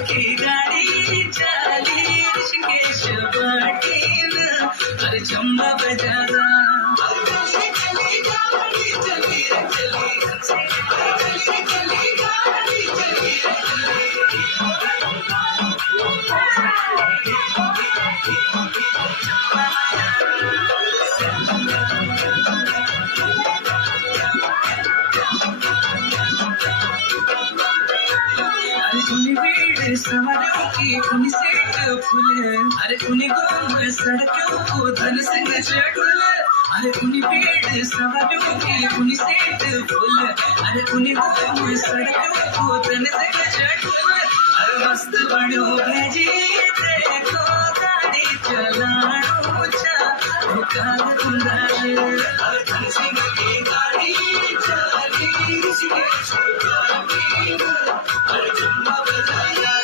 की गाड़ी चली ऋषिकेश पाटील अरे चंबा बजाना चली गाड़ी चली गाड़ी चली भीड़ सवारों की उन्हीं सेठ फूल अरे उन्हीं को सड़कों को धन सिंह चढ़ अरे उन्हीं भीड़ सवारों की उन्हीं सेठ फूल अरे उन्हीं को सड़कों को धन सिंह चढ़ अरे मस्त बड़ो भेजी देखो गाड़ी चलानो चा काल कुंडाल अरे धन सिंह की गाड़ी चली ऋषिकेश पाटील अरे चंबा बजाया